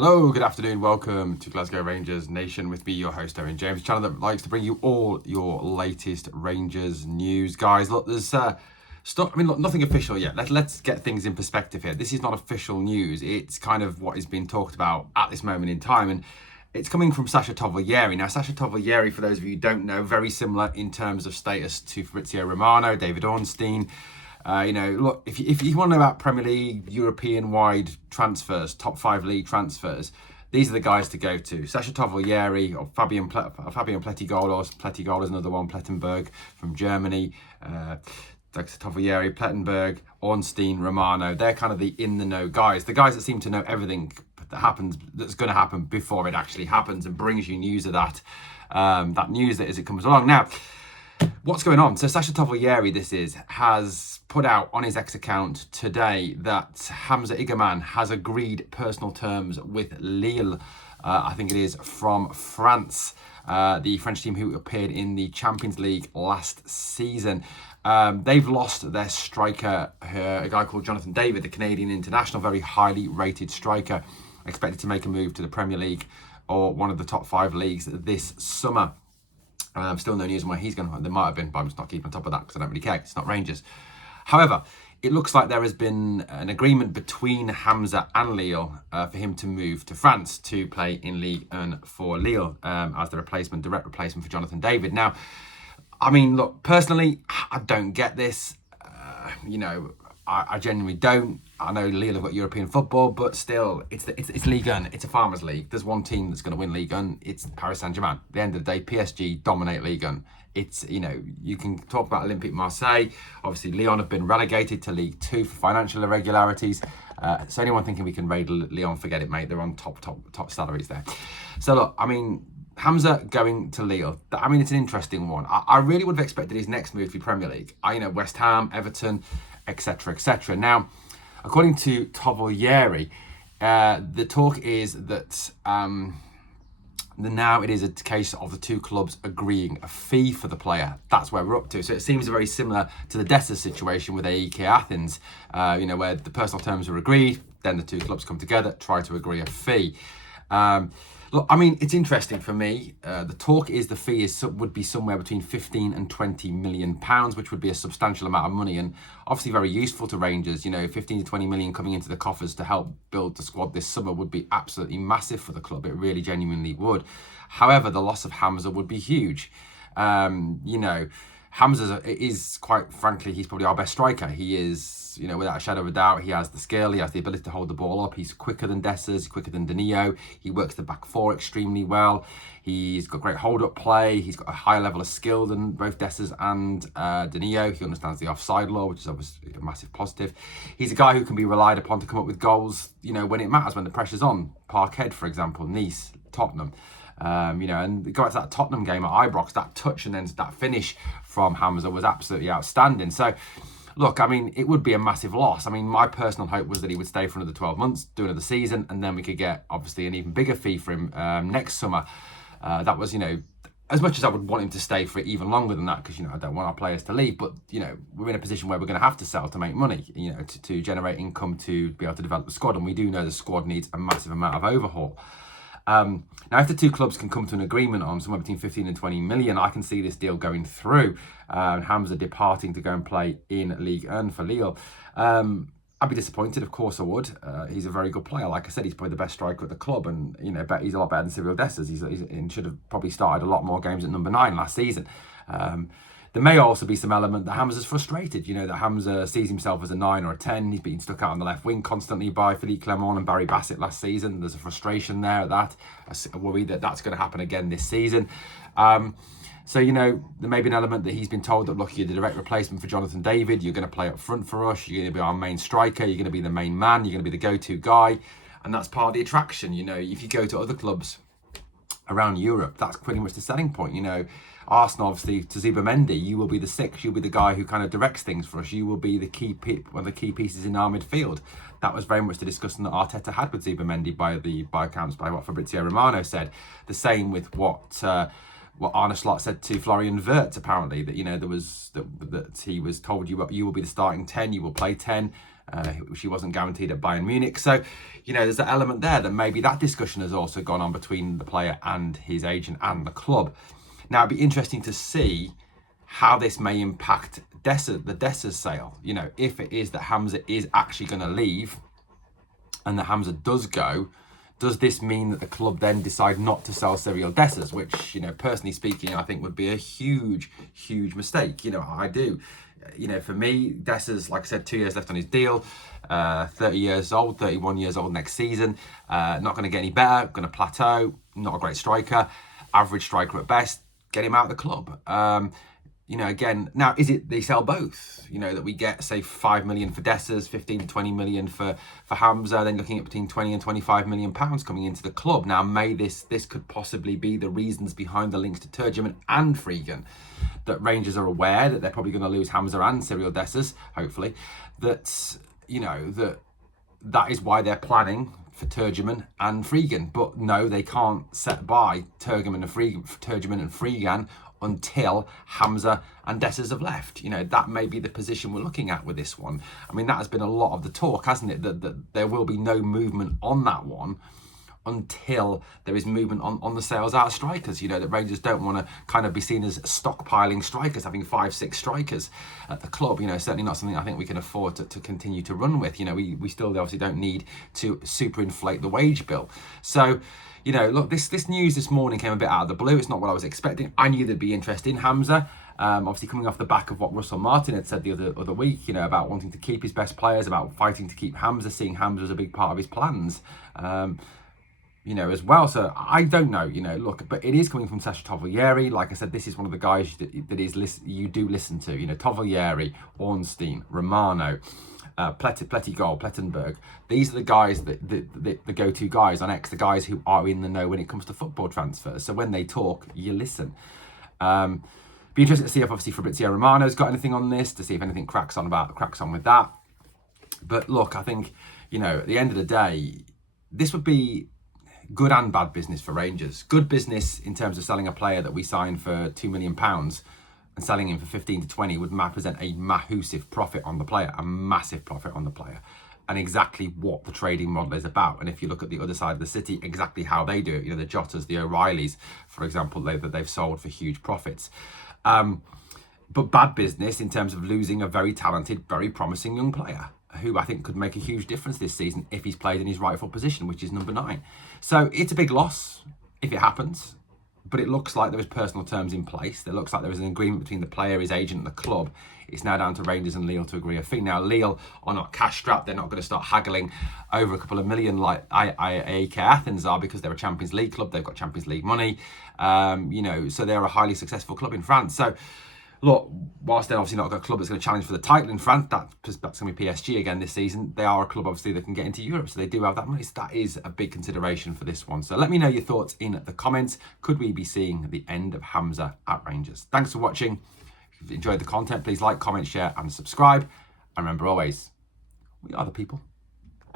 Hello, good afternoon. Welcome to Glasgow Rangers Nation with me, your host, Owen James, a channel that likes to bring you all your latest Rangers news. Guys, look, there's stuff. Look, nothing official yet. Let's get things in perspective here. This is not official news. It's kind of what is being talked about at this moment in time, and it's coming from Sasha Tovoglieri. Now, Sasha Tovoglieri, for those of you who don't know, very similar in terms of status to Fabrizio Romano, David Ornstein. Look, if you want to know about Premier League, European-wide transfers, top 5 league transfers, these are the guys to go to. Sasha Tovoglieri or Fabian Pletigolos. Pletigolos is another one. Plettenberg from Germany. Tovoglieri, Plettenberg, Ornstein, Romano. They're kind of the in-the-know guys. The guys that seem to know everything that happens, that's going to happen before it actually happens, and brings you news of that. That news that as it comes along. Now, what's going on? So Sasha Tovoglieri, has put out on his X account today that Hamza Igaman has agreed personal terms with Lille. I think it is from France, the French team who appeared in the Champions League last season. They've lost their striker, a guy called Jonathan David, the Canadian international, very highly rated striker, expected to make a move to the Premier League or one of the top 5 leagues this summer. Still no news on where he's going. There might have been, but I'm just not keeping on top of that because I don't really care. It's not Rangers. However, it looks like there has been an agreement between Hamza and Lille for him to move to France to play in Ligue 1 for Lille as the direct replacement for Jonathan David. Now, look, personally, I don't get this. I genuinely don't. I know Lille have got European football, but still, it's Ligue 1. It's a farmers' league. There's one team that's going to win Ligue 1. It's Paris Saint-Germain. At the end of the day, PSG dominate Ligue 1. It's, you can talk about Olympique Marseille. Obviously, Lyon have been relegated to Ligue 2 for financial irregularities. So anyone thinking we can raid Lyon, forget it, mate. They're on top salaries there. So look, Hamza going to Lille. It's an interesting one. I really would have expected his next move to be Premier League. West Ham, Everton, etc., etc. Now, according to Tovoglieri, the talk is that now it is a case of the two clubs agreeing a fee for the player. That's where we're up to. So it seems very similar to the Dessers situation with AEK Athens, where the personal terms were agreed, then the two clubs come together, try to agree a fee. Look, it's interesting for me. The talk is the fee would be somewhere between 15 and 20 million pounds, which would be a substantial amount of money and obviously very useful to Rangers. 15 to 20 million coming into the coffers to help build the squad this summer would be absolutely massive for the club. It really genuinely would. However, the loss of Hamza would be huge. Hamza is, quite frankly, he's probably our best striker. He is, without a shadow of a doubt, he has the skill, he has the ability to hold the ball up. He's quicker than Dessers, quicker than Danilo. He works the back four extremely well. He's got great hold-up play. He's got a higher level of skill than both Dessers and Danilo. He understands the offside law, which is obviously a massive positive. He's a guy who can be relied upon to come up with goals, when it matters, when the pressure's on. Parkhead, for example, Nice, Tottenham. And go back to that Tottenham game at Ibrox, that touch and then that finish from Hamza was absolutely outstanding. So, look, it would be a massive loss. My personal hope was that he would stay for another 12 months, do another season, and then we could get, obviously, an even bigger fee for him next summer. That was, as much as I would want him to stay for even longer than that, because, I don't want our players to leave, but, we're in a position where we're going to have to sell to make money, to generate income to be able to develop the squad, and we do know the squad needs a massive amount of overhaul. Now, if the two clubs can come to an agreement on somewhere between 15 and 20 million, I can see this deal going through. Hamza departing to go and play in Ligue 1 for Lille. I'd be disappointed, of course I would. He's a very good player. Like I said, he's probably the best striker at the club, and he's a lot better than Cyril Dessers. He should have probably started a lot more games at number 9 last season. There may also be some element that Hamza's frustrated, that Hamza sees himself as a 9 or a 10. He's been stuck out on the left wing constantly by Philippe Clement and Barry Bassett last season. There's a frustration there at that, a worry that that's going to happen again this season. So, there may be an element that he's been told that, look, you're the direct replacement for Jonathan David. You're going to play up front for us. You're going to be our main striker. You're going to be the main man. You're going to be the go-to guy. And that's part of the attraction. If you go to other clubs around Europe, that's pretty much the selling point. Arsenal, obviously, to Zubimendi, you will be the 6. You'll be the guy who kind of directs things for us. You will be the one of the key pieces in our midfield. That was very much the discussion that Arteta had with Zubimendi by what Fabrizio Romano said. The same with what Arne Slot said to Florian Wirtz, apparently, that there was that he was told you will be the starting 10, you will play 10. which he wasn't guaranteed at Bayern Munich. So, you know, there's an element there that maybe that discussion has also gone on between the player and his agent and the club. Now, it'd be interesting to see how this may impact the Dessers sale. You know, if it is that Hamza is actually going to leave and that Hamza does go, does this mean that the club then decide not to sell Cyril Dessers, which, you know, personally speaking, I think would be a huge, huge mistake. You know, I do. You know, for me, Dessers, like I said, 2 years left on his deal, 30 years old, 31 years old next season, not going to get any better, going to plateau, not a great striker, average striker at best, get him out of the club. You know, again, now, is it they sell both? You know, that we get, say, 5 million for Dessers, 15 to 20 million for Hamza, then looking at between 20 and 25 million pounds coming into the club. Now, may this could possibly be the reasons behind the links to Turgeman and Freegan, that Rangers are aware that they're probably going to lose Hamza and Cyril Dessers, hopefully, that, you know, that is why they're planning for Turgeman and Freegan. But no, they can't set by Turgeman and Freegan until Hamza and Dessers have left. You know, that may be the position we're looking at with this one. I mean, that has been a lot of the talk, hasn't it? That there will be no movement on that one until there is movement on the sales out of strikers. You know, that Rangers don't want to kind of be seen as stockpiling strikers, having 5-6 strikers at the club. You know, certainly not something I think we can afford to continue to run with. You know, we still obviously don't need to super inflate the wage bill. So, you know, look, this news this morning came a bit out of the blue. It's not what I was expecting. I knew there'd be interest in Hamza. Obviously coming off the back of what Russell Martin had said the other week, you know, about wanting to keep his best players, about fighting to keep Hamza, seeing Hamza as a big part of his plans, you know, as well. So I don't know, you know, look, but it is coming from Sasha Tovaglieri. Like I said, this is one of the guys that you do listen to, you know, Tovaglieri, Ornstein, Romano, Plettenberg. These are the guys the go-to guys on X, the guys who are in the know when it comes to football transfers. So when they talk, you listen. Be interested to see if obviously Fabrizio Romano's got anything on this, to see if anything cracks on with that. But look, I think, you know, at the end of the day, this would be good and bad business for Rangers. Good business in terms of selling a player that we signed for £2 million and selling him for 15 to 20 would represent a massive profit on the player, a massive profit on the player, and exactly what the trading model is about. And if you look at the other side of the city, exactly how they do it, you know, the Jotas, the O'Reillys, for example, they've sold for huge profits. But bad business in terms of losing a very talented, very promising young player who I think could make a huge difference this season if he's played in his rightful position, which is number 9. So it's a big loss if it happens. But it looks like there is personal terms in place. It looks like there is an agreement between the player, his agent, and the club. It's now down to Rangers and Lille to agree a fee. Now, Lille are not cash strapped. They're not going to start haggling over a couple of million like AEK Athens are, because they're a Champions League club. They've got Champions League money. You know, so they're a highly successful club in France. So, look, whilst they're obviously not a club that's going to challenge for the title in France, that's going to be PSG again this season. They are a club, obviously, that can get into Europe, so they do have that money. So that is a big consideration for this one. So let me know your thoughts in the comments. Could we be seeing the end of Hamza at Rangers? Thanks for watching. If you've enjoyed the content, please like, comment, share, and subscribe. And remember always, we are the people.